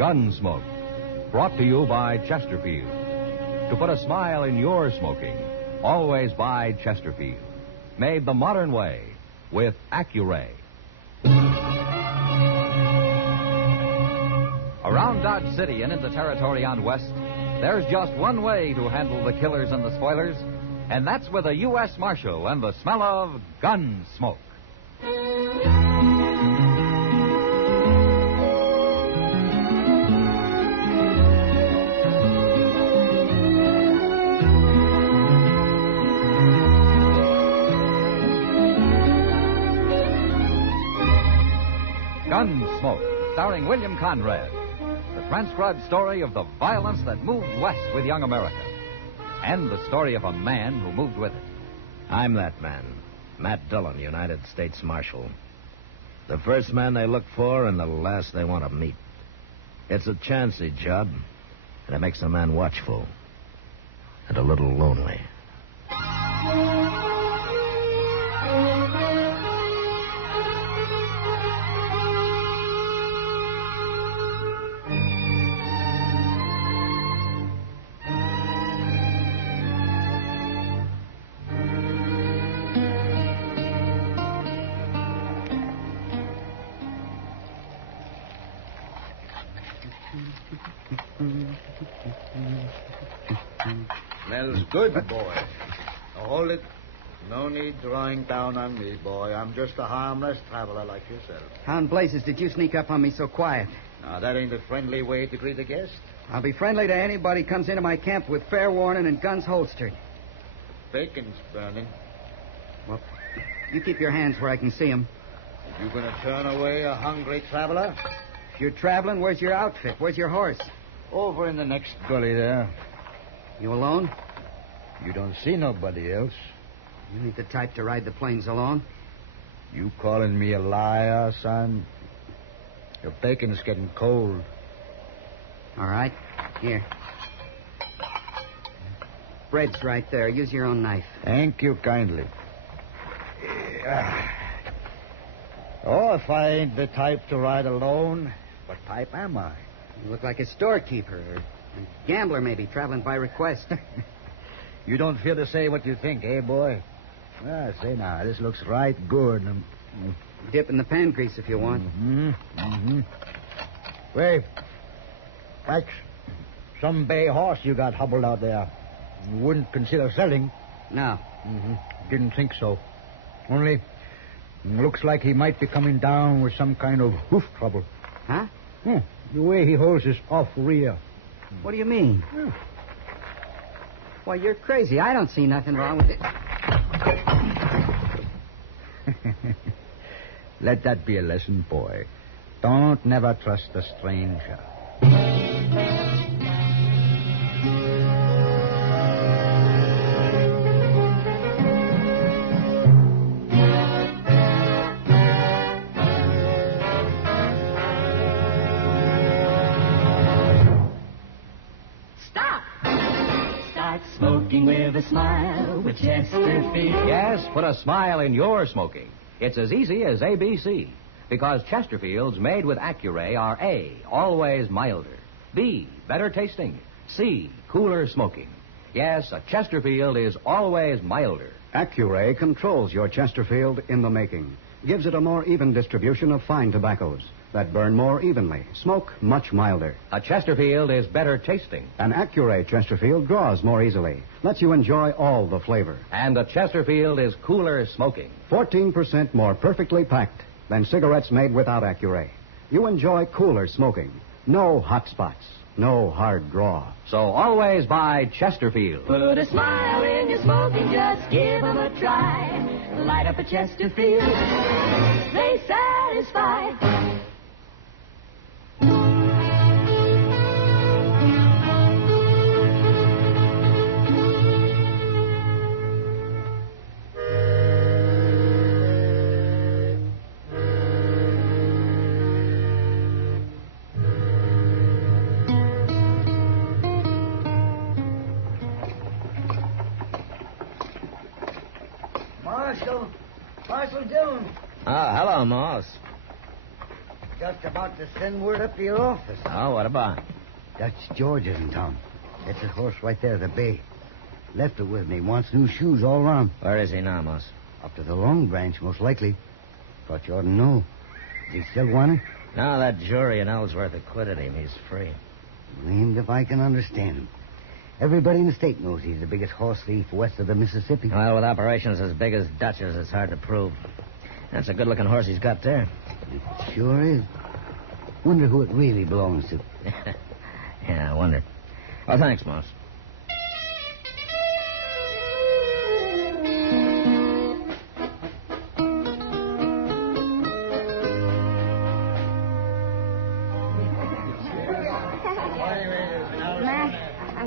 Gunsmoke, brought to you by Chesterfield. To put a smile in your smoking, always buy Chesterfield. Made the modern way with Accuray. Around Dodge City and in the territory on West, there's just one way to handle the killers and the spoilers, and that's with a U.S. Marshal and the smell of Gunsmoke. Gunsmoke, starring William Conrad. The transcribed story of the violence that moved west with young America. And the story of a man who moved with it. I'm that man, Matt Dillon, United States Marshal. The first man they look for and the last they want to meet. It's a chancy job, and it makes a man watchful and a little lonely. Smells good, boy. Now hold it. No need drawing down on me, boy. I'm just a harmless traveler like yourself. How in blazes did you sneak up on me so quiet? Now, that ain't a friendly way to greet a guest. I'll be friendly to anybody comes into my camp with fair warning and guns holstered. Bacon's burning. Well, you keep your hands where I can see them. You gonna turn away a hungry traveler? If you're traveling, where's your outfit? Where's your horse? Over in the next gully there. You alone? You don't see nobody else. You ain't the type to ride the plains alone. You calling me a liar, son? Your bacon's getting cold. All right. Here. Bread's right there. Use your own knife. Thank you kindly. Oh, if I ain't the type to ride alone, what type am I? You look like a storekeeper or a gambler, maybe, traveling by request. You don't fear to say what you think, eh, boy? Well, say now, this looks right good. Dip in the pan grease if you want. Wait. That's some bay horse you got hobbled out there. You wouldn't consider selling. No. Didn't think so. Only, looks like he might be coming down with some kind of hoof trouble. Huh? The way he holds his off rear. What do you mean? Why, you're crazy. I don't see nothing wrong with it. Let that be a lesson, boy. Don't never trust a stranger. Smoking with a smile with Chesterfield. Yes, put a smile in your smoking. It's as easy as ABC. Because Chesterfields made with Accuray are A, always milder. B, better tasting. C, cooler smoking. Yes, a Chesterfield is always milder. Accuray controls your Chesterfield in the making. Gives it a more even distribution of fine tobaccos that burn more evenly, smoke much milder. A Chesterfield is better tasting. An Accuray Chesterfield draws more easily, lets you enjoy all the flavor. And a Chesterfield is cooler smoking. 14% more perfectly packed than cigarettes made without Accuray. You enjoy cooler smoking. No hot spots, no hard draw. So always buy Chesterfield. Put a smile in your smoking, just give 'em a try. Light up a Chesterfield, they satisfy. Marshal Dillon. Hello, Moss. just about to send word up to your office. Oh, what about? Dutch George is in town. That's his horse right there at the bay. Left it with me. Wants new shoes all round. Where is he now, Moss? Up to the Long Branch, most likely. Thought you ought to know. Does he still want it? No, that jury in Ellsworth acquitted him. He's free. Blamed if I can understand him. Everybody in the state knows he's the biggest horse thief west of the Mississippi. Well, with operations as big as Dutch's, it's hard to prove. That's a good-looking horse he's got there. It sure is. Wonder who it really belongs to. Yeah, I wonder. Well, thanks, Moss.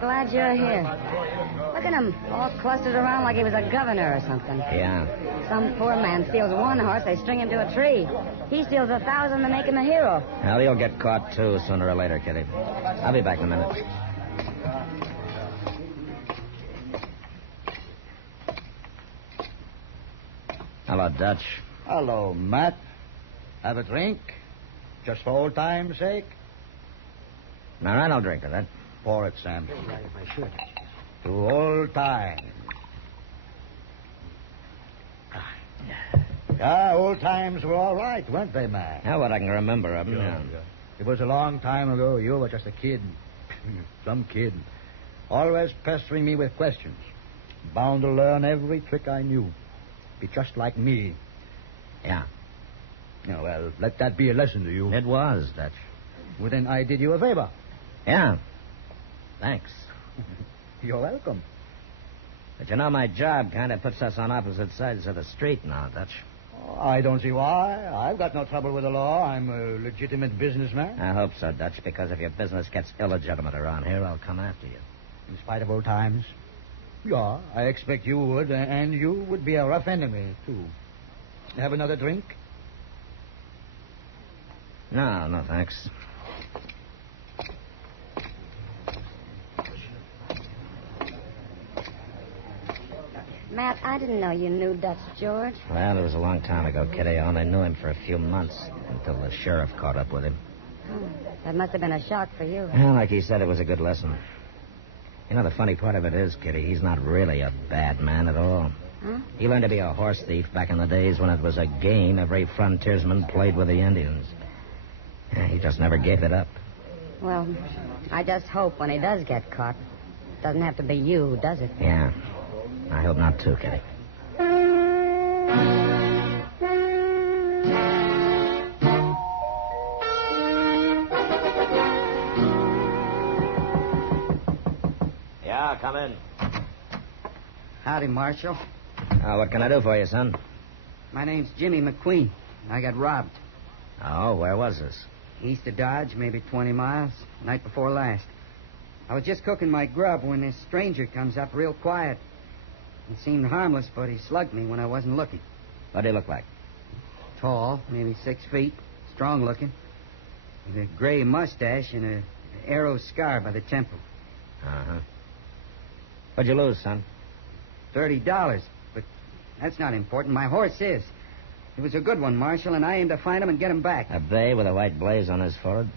Glad you're here. Look at him, all clustered around like he was a governor or something. Yeah. Some poor man steals one horse, they string him to a tree. He steals 1,000 to make him a hero. Well, he'll get caught, too, sooner or later, Kitty. I'll be back in a minute. Hello, Dutch. Hello, Matt. Have a drink? Just for old time's sake? All right, I'll drink to that. Pour it, Sam. To old times. Yeah, old times were all right, weren't they, Matt? Yeah, what I can remember of them. Yeah. It was a long time ago. You were just a kid. Some kid. Always pestering me with questions. Bound to learn every trick I knew. Be just like me. Yeah. Yeah, well, let that be a lesson to you. It was, Dutch. Well, then I did you a favor. Yeah. Thanks. You're welcome. But you know, my job kind of puts us on opposite sides of the street now, Dutch. Oh, I don't see why. I've got no trouble with the law. I'm a legitimate businessman. I hope so, Dutch, because if your business gets illegitimate around here, I'll come after you. In spite of old times? Yeah, I expect you would, and you would be a rough enemy, too. Have another drink? No, thanks. Matt, I didn't know you knew Dutch George. Well, it was a long time ago, Kitty. I only knew him for a few months until the sheriff caught up with him. Oh, that must have been a shock for you. Well, like he said, it was a good lesson. You know, the funny part of it is, Kitty, he's not really a bad man at all. Huh? He learned to be a horse thief back in the days when it was a game every frontiersman played with the Indians. Yeah, he just never gave it up. Well, I just hope when he does get caught, it doesn't have to be you, does it? Yeah. I hope not, too, Kitty. Yeah, come in. Howdy, Marshal. What can I do for you, son? My name's Jimmy McQueen. I got robbed. Oh, where was this? East of Dodge, maybe 20 miles. Night before last. I was just cooking my grub when this stranger comes up real quiet. He seemed harmless, but he slugged me when I wasn't looking. What did he look like? Tall, maybe 6 feet. Strong looking. With a gray mustache and an arrow scar by the temple. Uh-huh. What'd you lose, son? $30. But that's not important. My horse is. It was a good one, Marshal, and I aim to find him and get him back. A bay with a white blaze on his forehead?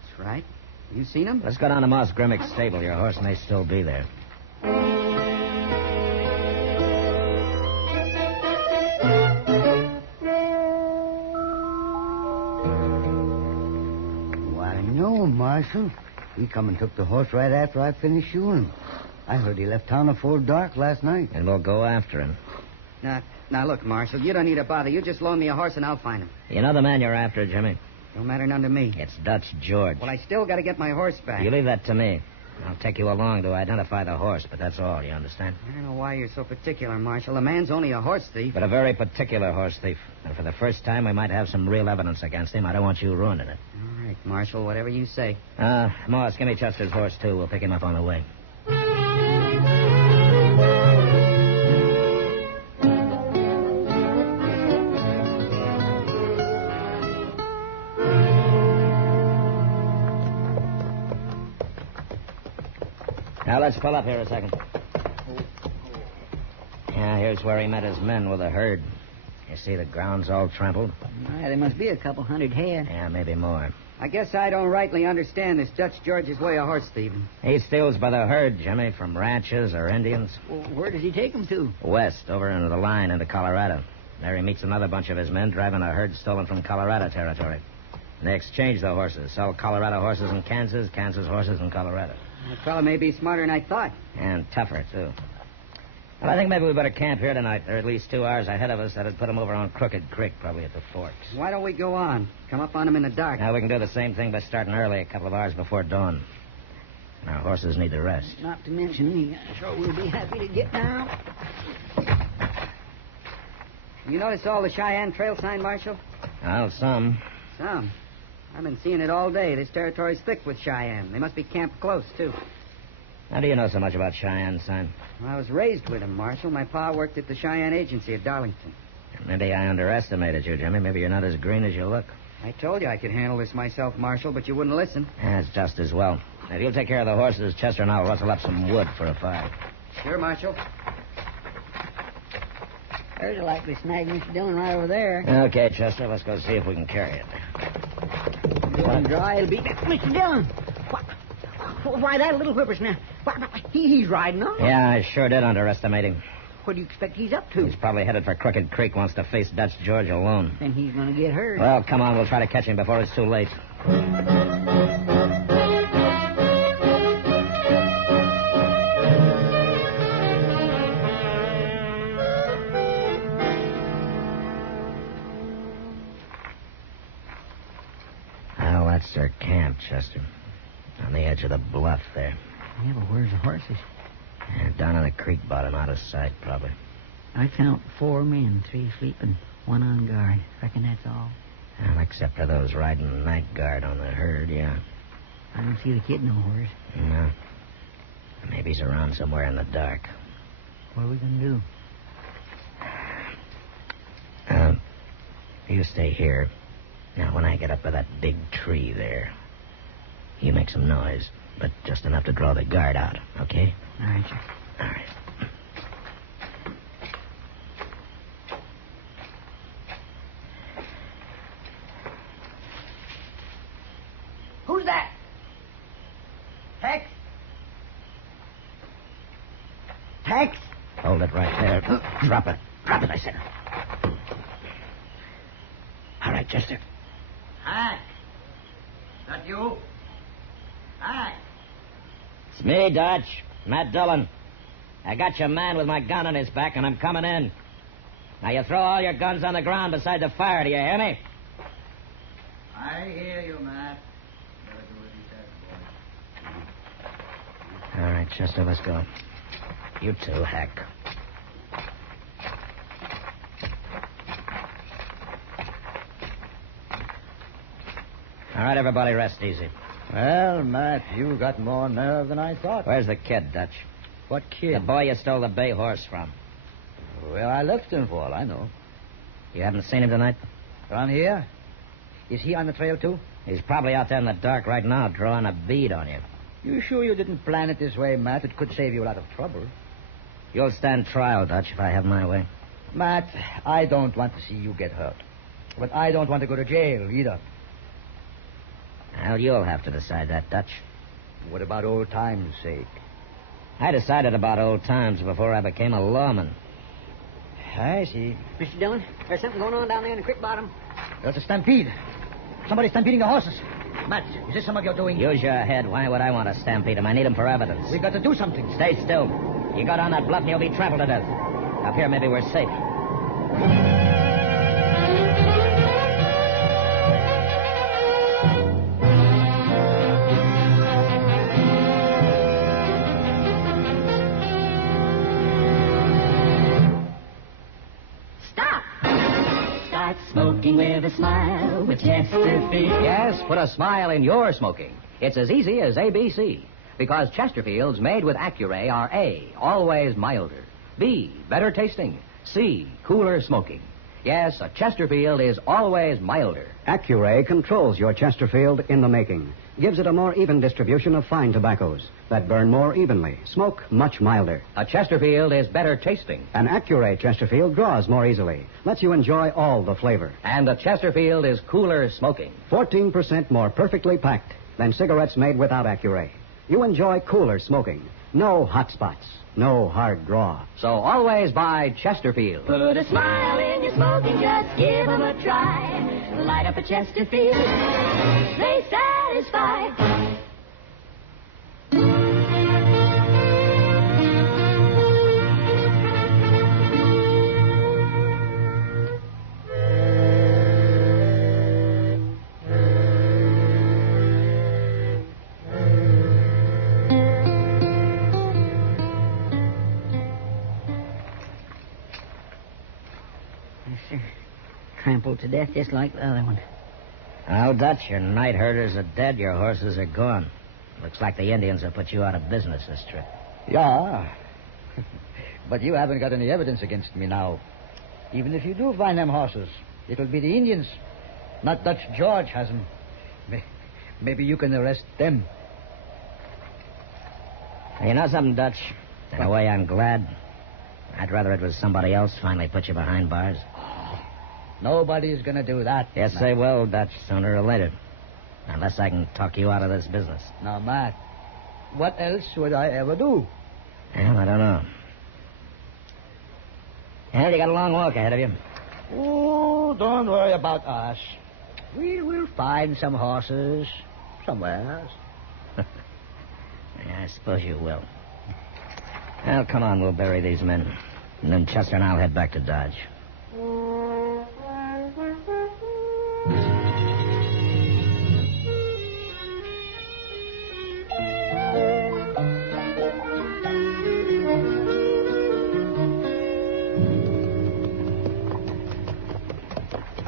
That's right. You seen him? Let's go down to Moss Grimmick's stable. Your horse may still be there. Why, no, Marshal. He come and took the horse right after I finished shoeing him. I heard he left town before dark last night. And we'll go after him. Now, look, Marshal, you don't need to bother. You just loan me a horse and I'll find him. You know the man you're after, Jimmy? Don't matter none to me. It's Dutch George. Well, I still got to get my horse back. You leave that to me. I'll take you along to identify the horse, but that's all, you understand? I don't know why you're so particular, Marshal. The man's only a horse thief. But a very particular horse thief. And for the first time, we might have some real evidence against him. I don't want you ruining it. All right, Marshal, whatever you say. Moss, give me Chester's horse, too. We'll pick him up on the way. Now, let's pull up here a second. Yeah, here's where he met his men with a herd. You see the ground's all trampled? There must be a couple hundred head. Yeah, maybe more. I guess I don't rightly understand this Dutch George's way of horse thieving. He steals by the herd, Jimmy, from ranches or Indians. Well, where does he take them to? West, over into the line into Colorado. There he meets another bunch of his men driving a herd stolen from Colorado territory. And they exchange the horses, sell Colorado horses in Kansas, Kansas horses in Colorado. That fellow may be smarter than I thought. And tougher, too. Well, I think maybe we better camp here tonight. They're at least 2 hours ahead of us. That'd put them over on Crooked Creek, probably at the forks. Why don't we go on? Come up on them in the dark. Now, we can do the same thing by starting early, a couple of hours before dawn. And our horses need to rest. Not to mention me. I'm sure we'll be happy to get down. You notice all the Cheyenne trail sign, Marshal? Well, some. Some. I've been seeing it all day. This territory's thick with Cheyenne. They must be camped close, too. How do you know so much about Cheyenne, son? Well, I was raised with them, Marshal. My pa worked at the Cheyenne Agency at Darlington. Maybe I underestimated you, Jimmy. Maybe you're not as green as you look. I told you I could handle this myself, Marshal, but you wouldn't listen. That's just as well. If you'll take care of the horses, Chester and I'll rustle up some wood for a fire. Sure, Marshal. There's a likely snag, Mr. Dillon, right over there. Okay, Chester, let's go see if we can carry it. Good dry, it'll be... Mr. Dillon! Why, that little whippersnapper. He's riding on. Yeah, I sure did underestimate him. What do you expect he's up to? He's probably headed for Crooked Creek, wants to face Dutch George alone. Then he's going to get hurt. Well, come on, we'll try to catch him before it's too late. Well, that's their camp, Chester. On the edge of the bluff there. Yeah, but where's the horses? Down on the creek bottom, out of sight, probably. I count 4 men, 3 sleeping, 1 on guard. Reckon that's all. Well, except for those riding night guard on the herd, yeah. I don't see the kid nowhere. No. Maybe he's around somewhere in the dark. What are we going to do? You stay here. Now, when I get up by that big tree there, you make some noise, but just enough to draw the guard out, okay? All right, sir. All right. Who's that? Tex? Tex? Hold it right there. Drop it. Drop it, I said. All right, Chester. Hi. That you? Hi. It's me, Dutch. Matt Dillon. I got your man with my gun on his back, and I'm coming in. Now, you throw all your guns on the ground beside the fire, do you hear me? I hear you, Matt. Better do as he says, boy. All right, Chester, let's go. You too, Hack. All right, everybody, rest easy. Well, Matt, you got more nerve than I thought. Where's the kid, Dutch? What kid? The boy you stole the bay horse from. Well, I left him for all I know. You haven't seen him tonight? Around here? Is he on the trail, too? He's probably out there in the dark right now, drawing a bead on you. You sure you didn't plan it this way, Matt? It could save you a lot of trouble. You'll stand trial, Dutch, if I have my way. Matt, I don't want to see you get hurt. But I don't want to go to jail, either. Well, you'll have to decide that, Dutch. What about old times' sake? I decided about old times before I became a lawman. I see. Mr. Dillon, there's something going on down there in the creek bottom. There's a stampede. Somebody's stampeding the horses. Matt, is this some of your doing? Use your head. Why would I want to stampede him? I need him for evidence. We got to do something. Stay still. You go down that bluff and you'll be trampled to death. Up here, maybe we're safe. Smoking with a smile with Chesterfield. Yes, put a smile in your smoking. It's as easy as ABC. Because Chesterfields made with Accuray are A, always milder. B, better tasting. C, cooler smoking. Yes, a Chesterfield is always milder. Accuray controls your Chesterfield in the making. gives it a more even distribution of fine tobaccos that burn more evenly, smoke much milder. A Chesterfield is better tasting. An Accuray Chesterfield draws more easily, lets you enjoy all the flavor. And a Chesterfield is cooler smoking. 14% more perfectly packed than cigarettes made without Accuray. You enjoy cooler smoking. No hot spots. No hard draw. So always buy Chesterfield. Put a smile in your smoking, just give 'em a try. Light up a Chesterfield, they satisfy. Trampled to death just like the other one. Well, Dutch, your night herders are dead, your horses are gone. Looks like the Indians have put you out of business this trip. Yeah. But you haven't got any evidence against me now. Even if you do find them horses, it'll be the Indians. Not Dutch George has them. Maybe you can arrest them. You know something, Dutch? In a way, I'm glad. I'd rather it was somebody else finally put you behind bars. Nobody's going to do that. Yes, they will, Dutch, sooner or later. Unless I can talk you out of this business. Now, Matt, what else would I ever do? Well, I don't know. Well, you got a long walk ahead of you. Oh, don't worry about us. We'll find some horses somewhere else. Yeah, I suppose you will. Well, come on, we'll bury these men. And then Chester and I'll head back to Dodge.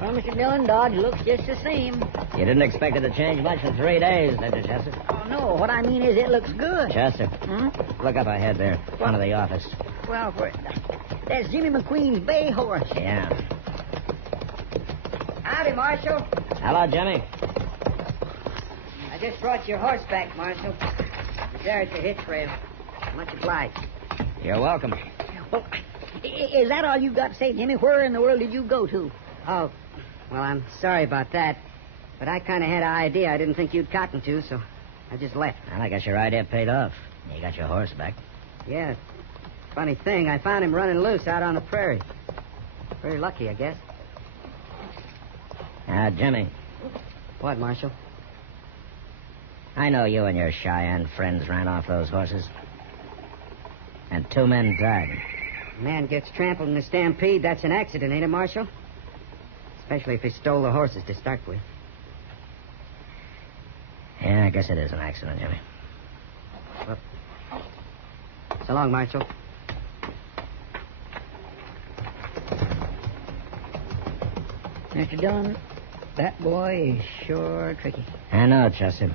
Well, Mr. Dillon, Dodge looks just the same. You didn't expect it to change much in 3 days, did you, Chester? Oh, no. What I mean is it looks good. Chester, Hmm? look up ahead there, front of the office. Well, that's Jimmy McQueen's bay horse. Yeah. Howdy, Marshal. Hello, Jimmy. I just brought your horse back, Marshal. It's there at the hitch rail. Much obliged. You're welcome. Well, is that all you've got to say, Jimmy? Where in the world did you go to? Oh, well, I'm sorry about that. But I kind of had an idea I didn't think you'd cotton to, so I just left. Well, I guess your idea paid off. You got your horse back. Yeah. Funny thing, I found him running loose out on the prairie. Very lucky, I guess. Jimmy, What, Marshal? I know you and your Cheyenne friends ran off those horses. And 2 men died. A man gets trampled in a stampede, that's an accident, ain't it, Marshal? Especially if he stole the horses to start with. Yeah, I guess it is an accident, Jimmy. Well, so long, Marshal. Mr. Dillon, that boy is sure tricky. I know, Chester.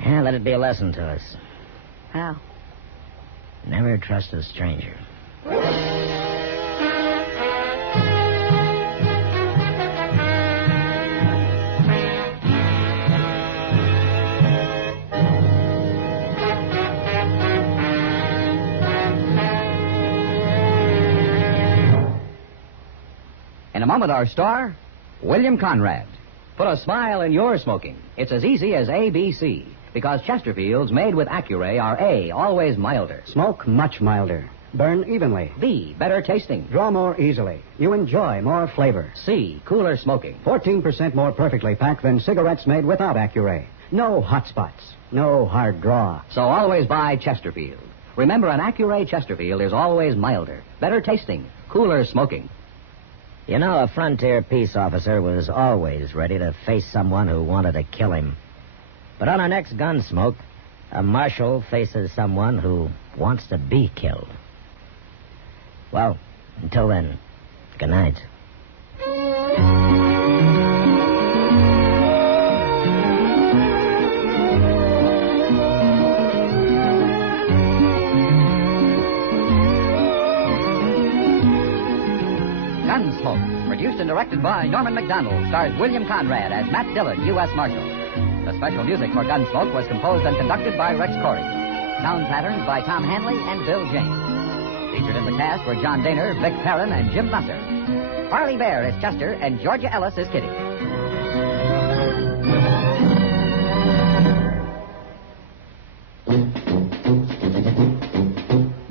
Yeah, let it be a lesson to us. How? Never trust a stranger. In a moment, our star, William Conrad. Put a smile in your smoking. It's as easy as ABC, because Chesterfields made with Accuray are A, always milder. Smoke much milder. Burn evenly. B, better tasting. Draw more easily. You enjoy more flavor. C, cooler smoking. 14% more perfectly packed than cigarettes made without Accuray. No hot spots. No hard draw. So always buy Chesterfield. Remember, an Accuray Chesterfield is always milder, better tasting, cooler smoking. You know, a frontier peace officer was always ready to face someone who wanted to kill him. But on our next Gunsmoke, a marshal faces someone who wants to be killed. Well, until then, good night. Gunsmoke, produced and directed by Norman Macdonnell, stars William Conrad as Matt Dillon, U.S. Marshal. The special music for Gunsmoke was composed and conducted by Rex Corey. Sound patterns by Tom Hanley and Bill James. Featured in the cast were John Dehner, Vic Perrin, and Jim Nusser. Parley Baer is Chester, and Georgia Ellis is Kitty.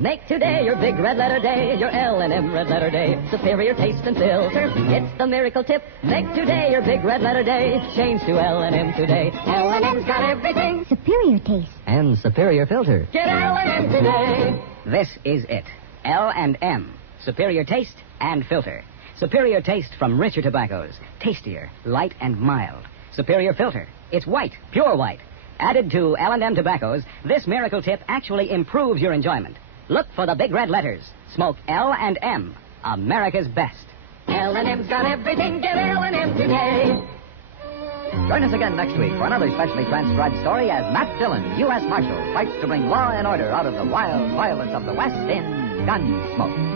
Make today your big red letter day, your L&M red letter day. Superior taste and filter, it's the miracle tip. Make today your big red letter day. Change to L&M today. L&M's got everything. Superior taste. And superior filter. Get L&M today. This is it. L&M. Superior taste and filter. Superior taste from richer tobaccos. Tastier, light and mild. Superior filter. It's white, pure white. Added to L&M tobaccos, this miracle tip actually improves your enjoyment. Look for the big red letters. Smoke L&M, America's best. L&M's got everything. Get L&M today. Join us again next week for another specially transcribed story as Matt Dillon, U.S. Marshal, fights to bring law and order out of the wild violence of the West in Gunsmoke.